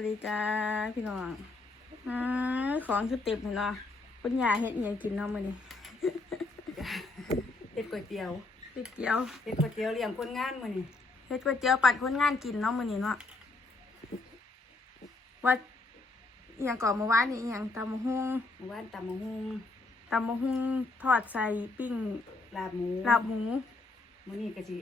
วัสดีจ้าพี่น้องอาของคือเต็มเลยเนาะคุณยายเฮ็ดอิหยังกินเนาะมื้อนี้เฮ็ดก๋วยเตี๋ยวก๋วยเตี๋ยวเฮ็ดก๋วยเตี๋ยวเลี้ยงคนงานมื้อนี้เฮ็ดก๋วยเตี๋ยวปัดคนงานกินเนาะมื้อนี้เนาะว่าอหยังก่อนเมื่อวานนี่อหยังตำบักหุ่งเมื่อวานตำมะฮุ่งตำบักหุ่งทอดใส่ปิ้งลาบหมูลาบหมูมื้อนี้ก็สิ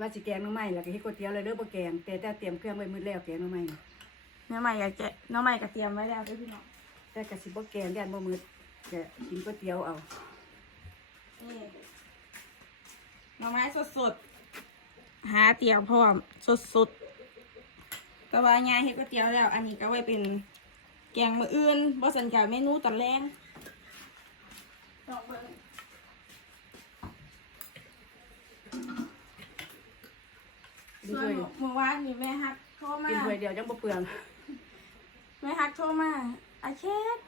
ว่าสิแกงหน่อไม้แล้วก็เฮ็ดก๋วยเตี๋ยวเลยเด้อบ่แกงแต่แต่เตรียมเครื่องไว้มื้อแล้วแกงหน่อไม้น่ะ เนื้อใหม่อยากแกะเนื้อใหม่กระเทียมไว้แล้วเด้อพี่น้องแต่ก็สิบ่แกงย่านบ่มื้อจะกินก๋วยเตี๋ยวเอานี่หน่อไม้สดๆหาเตรียมพร้อมสดๆแต่ว่ายายเฮ็ดก๋วยเตี๋ยวแล้ว อันนี้ก็ไว้เป็นแกงมืออื่นบ่สันกับเมนูตอนแรงลองเบิ่งกินส่วถ้นวยเมื่อวานนี่แม่ฮักโทรมากินถ้วยเดียวจังบ่เปลือง แม่ฮักโทรมาอาเชด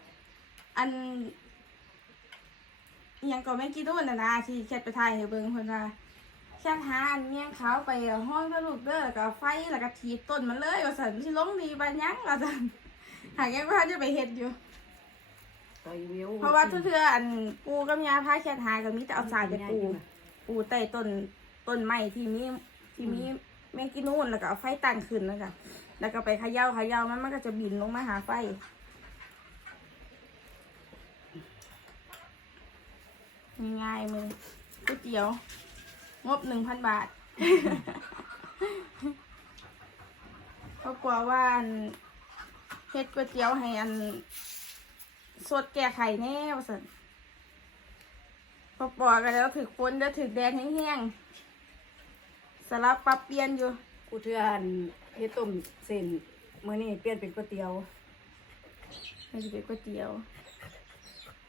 อันอิหยังก็ไม่กี่โดนน่ะนะที่แคทไปถ่ายให้เบิ่งเพิ่นว่าแค่หาอันเมี่ยงขาวไปห้องพระลูกเด้อแล้วก็ไฟแล้วก็ถีบต้นมันเลยว่าซั่นสิลงดีบัดยังว่าซั่นหากแกว่าจะไปเฮ็ดอยู่ต่อยวิวเพราะว่าทุกเทื่ออันปูกับยาพาแค่หาก็มีแต่เอาสายไปปู ปูใต้ต้นต้นไม้ที่มีที่มีแมงกินูนแล้วก็เอาไฟตั้งขึ้นแล้วก็ แล้วก็ไปเขย่าเขย่ามันมันก็จะบินลงมาหาไฟ ง่ายๆมือก๋วยเตี๋ยว งบหนึ่งพันบาทก็กลัวว่าเฮ็ดก๋วยเตี๋ยวให้อันสดแก่ไข่แน่ว่าสันพอปอกกันแล้วถือฝนจะถือแดดแห้งๆสลับปรับเปลี่ยนอยู่ กูเทื่ออันเฮ็ดต้มเส้นมื้อนี้เปลี่ยนเป็นก๋วยเตี๋ยวไม่ใช่เป็นก๋วยเตี๋ยว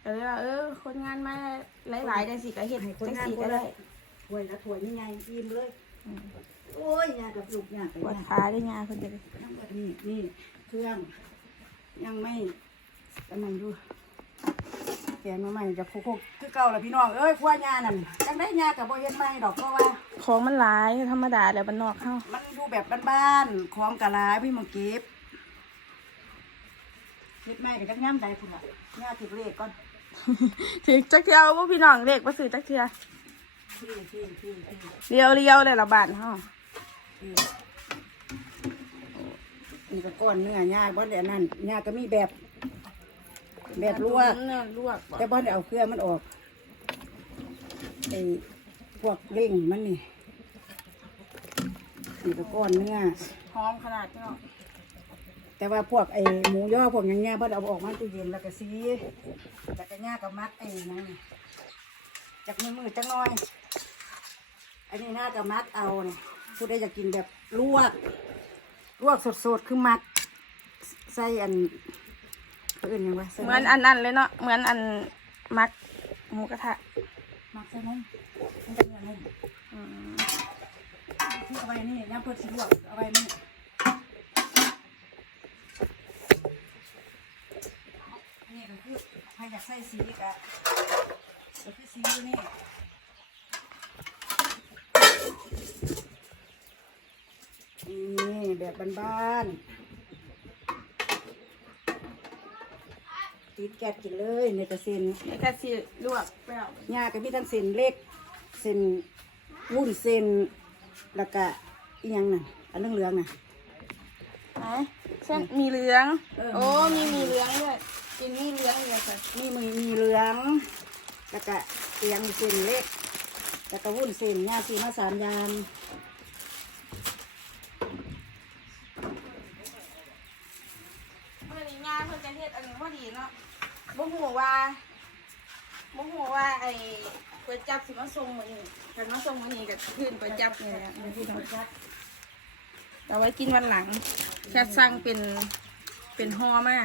ก็เลยว่าเออ คนงานมาหลายๆได้สิก็เห็ดให้คนจังงานสีคก็นได้ละถ้วยละถ้วยนี่ไงอิ่มเลยอืมโอ้ยยากับลูกยากับปวดยาขาได้งานคนเดียวทั้งหมดนี่นี่เครื่องยังไม่กำลังดูแกงมาใหม่จะโคกๆคือเก่าแหละพี่น้องเอ้ยขั้วยานั่นจังได้ยากับโบเฮ็ดใหม่ดอกเพราะว่า ของมันหลายธรรมดาแหล้วบ้านนอกเข้ามันดูแบบบ้านๆของกะลาพี่มังเก็บเฮ็ดใหม่กับจักย่ำใดพุ่นล่ะยาถึกเลขก่อนถือจักเทียวพวกพี่น้องเด็กมาซื้อจักเทียที่ที่ที่ที่เรียวเรียวๆเลยละบาทเฮาที่นี่ก็ก้อนเนื้อยาบ่ได้อันนั้นยาก็มีแบบ แบบลวกเนื้อลวกบ่แต่บ่ได้เอาเครื่องมันออกไอ้พวกเล่งมันนี่นี่ก็ก้อนเนื้อ หอมขนาดพี่น้องแต่ว่าพวกไอ้หมูย่อพวกอย่างเงี้ยบ่ได้เอาออกมาตู้เย็นแล้วก็ซีแล้วก็ย่ากับมัดไอ้นั่นนี่จากมือมือจักหน้อย อันนี้น่ากับมัดเอาเนี่ยผู้ใดอยากกินแบบลวก ลวกสดๆคือมัด ใส่อัน เขาเอื่นหยังวะใส่เหมือนอันนั้นเลยเนาะเหมือนอันมักหมูกระทะมัดใส่นมมันเป็นยังไงอืมที่เอาไว้นี่ย่างเปิดสีลวกเอาไว้นี่นี่ก็คือใครอยากใส่สีกะก็คือสีอยู่นี่นี่แบบบ้านๆ ติดแกะกินเลยในกระเซ็นแล้วก็สิลวกแป้วหญ้าก็มีทั้งเส้นเล็กเส้นวุ้นเส้นแล้วก็อีหยังน่ะอันเหลืองๆน่ะ ไหนเส้นมีเหลือง เออ โอ้ มีมีเหลืองด้วยกินมีเหลืองเลยค่ะมีมือมีเหลือง แล้วก็เอียงเส้นเล็ก แล้วก็วุ้นเส้นหญ้าสีมาสามอยางเมื่อนี้งานเพิ่นจะเฮ็ดอันนี้พอดีเนาะ บ่ฮู้ว่าบ่ฮู้ว่าไอ้ก๋วยจับสิมาส่งมื้อนี้คันมาส่งมื้อนี้ก็ขึ้นก๋วยจับนี่แหละเองแต่ไว้กินวันหลัง แค่สั่งเป็นเป็นห่อมา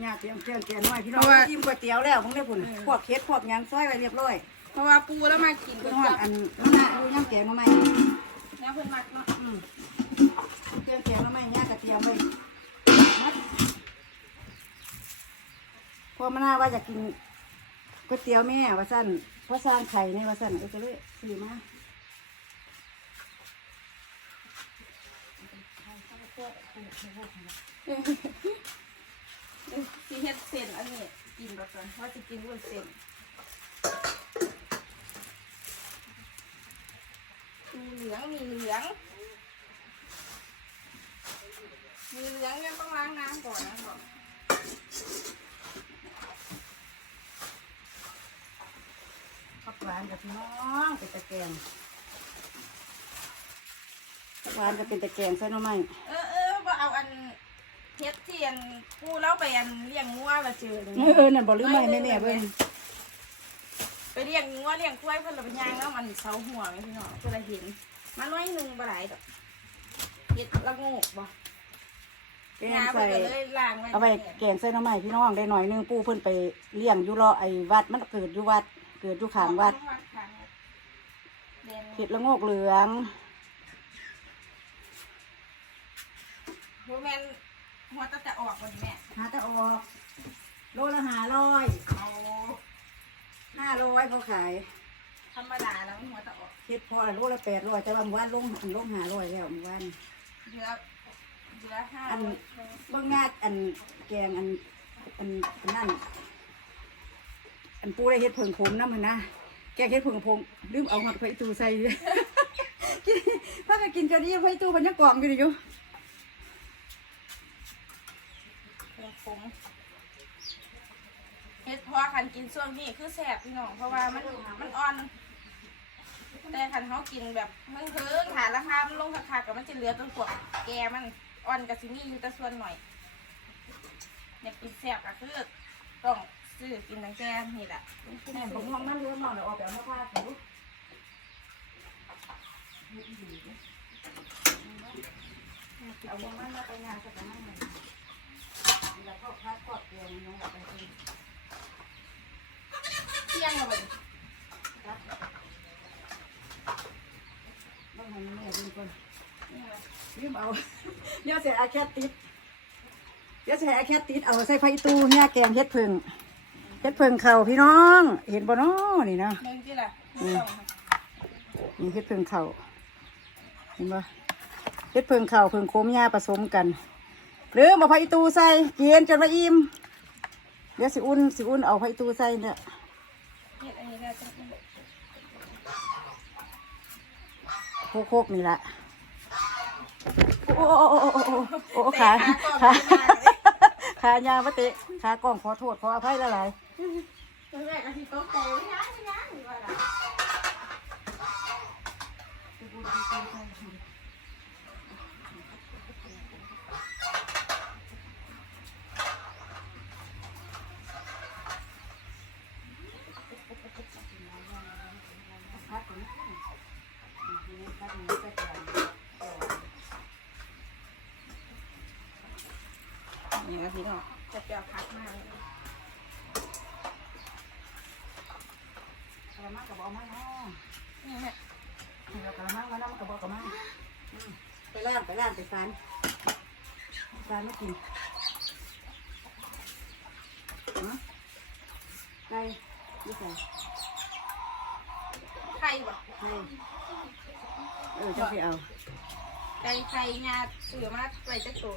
หญ้าเตรียมเครื่องเตรียมน้อยพี่น้องว่ากินก๋วยเตี๋ยวแล้วพวกนี้พุ่นพวกเค็ดพวกหยังซอยไว้เรียบร้อยเพราะว่าปูแล้วมากินก๋เพิ่วยนอจับอันน้ำหน้าดูย่ำแกงมาใหม่แล้วเพิ่นมักเนาะอืมเครื่องแกงมาใหม่หญ้ากระเทียมไว้มัด พอมาหน้าว่าอยากกินก๋วยเตี๋ยวแม่ว่าสั่นเพราะสร้างไข่ในว่าสั่นเออก็เลยซื้อมาปูสิเฮ็ดเส้นอันนี้กินก่อนว่าจะกินวุ้นเส้นมีเหลืองมีเหลืองมีเหลืองยังต้องล้างน้ำก่อนนะบอก ผัก หวานกับพี่น้องเป็นตะแกรงผักหวานจะเป็นตะแกรงใส่หน่อไม้เออเออว่าเอาอันเฮ็ดที่อันกูเล่าไปอันเลี้ยงงัวมาเจอเลยเออเออนั่นบอกลืมไม่แม่แม่เบิ่งไปเลี้ยงงัวเลี้ยงควายเพิ่นละไปย่างแล้วมันเสาหัวไงพี่น้องเพิ่นละเห็นมาน้อยหนึงบ่หลายดอกเฮ็ดละโงกบ่แกงงาใส่เพิ่นก็เลยล้างไว้เอาไปแกงใส่หน่อไม้พี่น้องได้หน่อยหนึงปู่เพิ่นไปเลี้ยงอยู่รอไอ้วัดมันเกิดอยู่วัด เกิดอยู่ข้างวัดเรียนเห็ดละโงกเหลืองบ่แม่นหัวตะจะออกบ่แม่หาแตะออกโลละห้าร้อยเอาห้าร้อยเขาขายธรรมดาแล้วหัวตะออกเห็ดพอละโลละแปดร้อยแต่ว่าหมู่บ้านลงอันลงห้าร้อยแล้วหมู่บ้านเหลือเหลือห้าอันเบิ่งงาดอันแกงอันอันอันนั่น อันปูได้เห็ดเผิงผมน้ำมันนะแกเห็ดเผิงผมลืมเอาหัดไฟตูใส่กินพ่อก็กินจนนี้ไฟตูมันยังกล่องอยู่อยู่คงคงเฮ็ดเพราะคันกินช่วงนี้คือแสบพี่น้องเพราะว่ามันมันอ่อน แต่คันเขากินแบบมึงเพิ่งหาราคามันลงราคากับมันจะเหลือตรงพวกแกมันอ่อนกับสิมีอยู่แต่ส่วนหน่อยเนี่ยกินแสบก็คือต้อง ซื้อกินตั้งแต่นี่แหละแม่ผมมองมันเรือมองเดี๋ยวออกแบบมาพาผิวเอามองมันมาไปงานสักหน่อยเวลาเข้าพักกอดแกงน้องแบบไปกินเที่ยงแล้วบ่ดต้องให้มันแม่ดีก่อนนี่แหละลืมเอาเดี๋ยวเสียอาแคตติดเดี๋ยวเสียอาแคตติดเอาใส่ไฟตู้เนี่ยแกงเฮ็ดผึ่ง เฮ็ดผึ่งเข่าพี่น้อง เห็นบ่น้อนี่นะมึงที่ล่ะอืมนี่เฮ็ดผึ่งเข่าเห็นบ่เฮ็ดผึ่งเข่าผึ่งโคมหญ้าผสมกันหรือมาไฟตู้ใส่เย็นจนว่าอิ่มเดี๋ยวสิอุ่นสิอุ่นเอาไฟตู้ใส่เนี่ยเฮ็ดอันนี้แล้วจังโคกๆนี่แหละโอ้โอ้โอ้โอ้โอ้โอ้โอ้ขาขาขาขายาวมาเตะขากล้องขอโทษขออภัยละลาย แรกก็สิตกใจไม่ยังไม่ยังหรือว่าล่ะพักก่อนพักนี้ใส่ก่อนนี่ก็พี่น้องจะเปรี้ยวพักมาก กระมังกระบอกมาเนาะนี่แม่เรากระมังมาน้ำกระบอกกระมังอืมไปล้างไปล้างไปฟันฟันไม่กินฮะไก่นี่ใส่ไข่บ่ไก่เออจะไปเอาไก่ไข่งาซื้อมาไว้จักตัว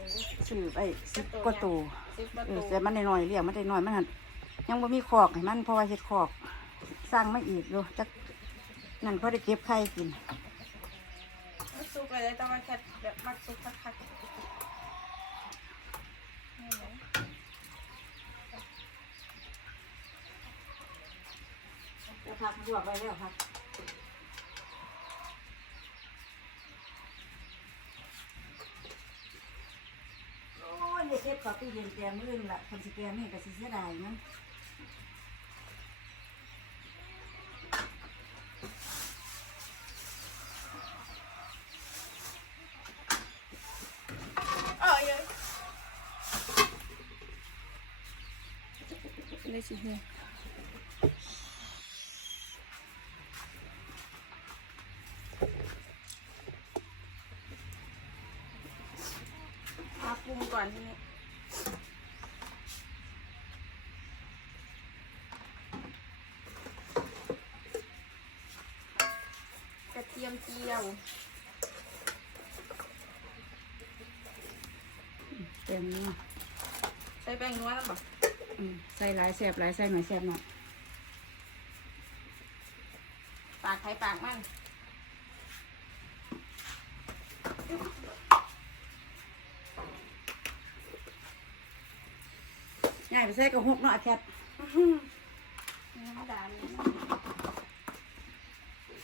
ซื้อไปสิบกว่าตัวสิบกว่าเอตัอวแต่มันน้อยๆเลี้ยงมันได้น้อยมันหันยังบ่มีคอกให้มันเพราะว่าเฮ็ดคอก สร้างไม่อีกอยู่จักนั่นพอได้เก็บไข่กินมันสุกเลยต้องมาแค่แบบมักสุกคักๆนี่เลยจะพักบวกไปแล้วพักโอ้ยเด็กเก็บเขอตู้เย็นแกมมื่นละคนสิแกมนี่ก็สิเสียดายมัน เออเยอะ เลยสิเนี่ยมาปรุงก่อนทีนี้กระเทียมเจียวป้งนัวใส่แป้งนัวนั่นบ่อืม ใส่หลายแซ่บหลายใส่หน่อยแซ่บหน่อยปากไข่ปากมันง่ายไปใส่กระหกเนาะแคทธรรมดาเลย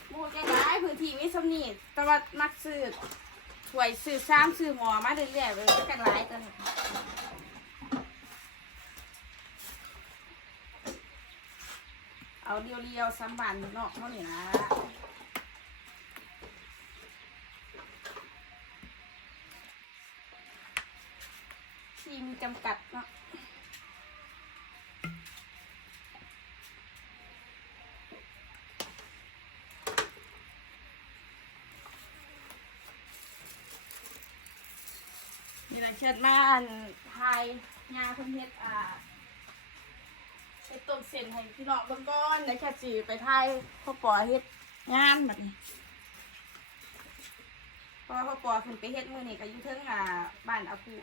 หมูแกย้ายพื้นที่มีสำนีแต่ว่ามักซื้อถ้วยซื้อซ้ำซื้อหมอมาเรื่อยๆเลยกันหลายกัน เอาเรียวๆซ้ำบานเนาะเท่านี้นะที่มีจำกัดเนาะนี่นะเชิดมาอันไทยงาเพิ่นเฮ็ดอ่า ต้มเส้นให้พี่น้องเบิ่งก่อนเดี๋ยวแค่สิไปไทยพ่อปอเฮ็ดงานแบัดนี้เพราะว่าพ่อปอขึ้นไปเฮ็ดมือนี้ก็อยู่เทิงอ่าบ้านอาภู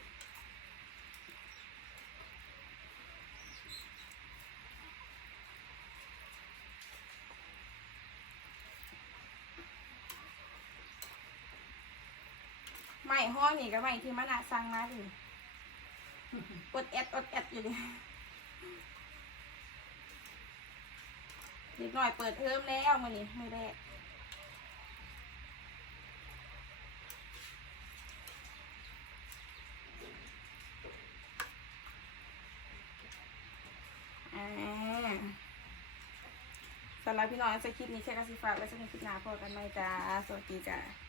ไม้ห้องนี่ก็ไม้ที่มันน่ะสั่งมาดิอดแอดอดแอดอยู่เลย เด็กหน่อยเปิดเทอมแล้วมานี้มื้อแรกอ่าสำหรับพี่น้องจะคลิปนี้แค่กระสิฝากไว้สำหรับคลิปหน้าพอกันไหมจ้า สวัสดีจ้า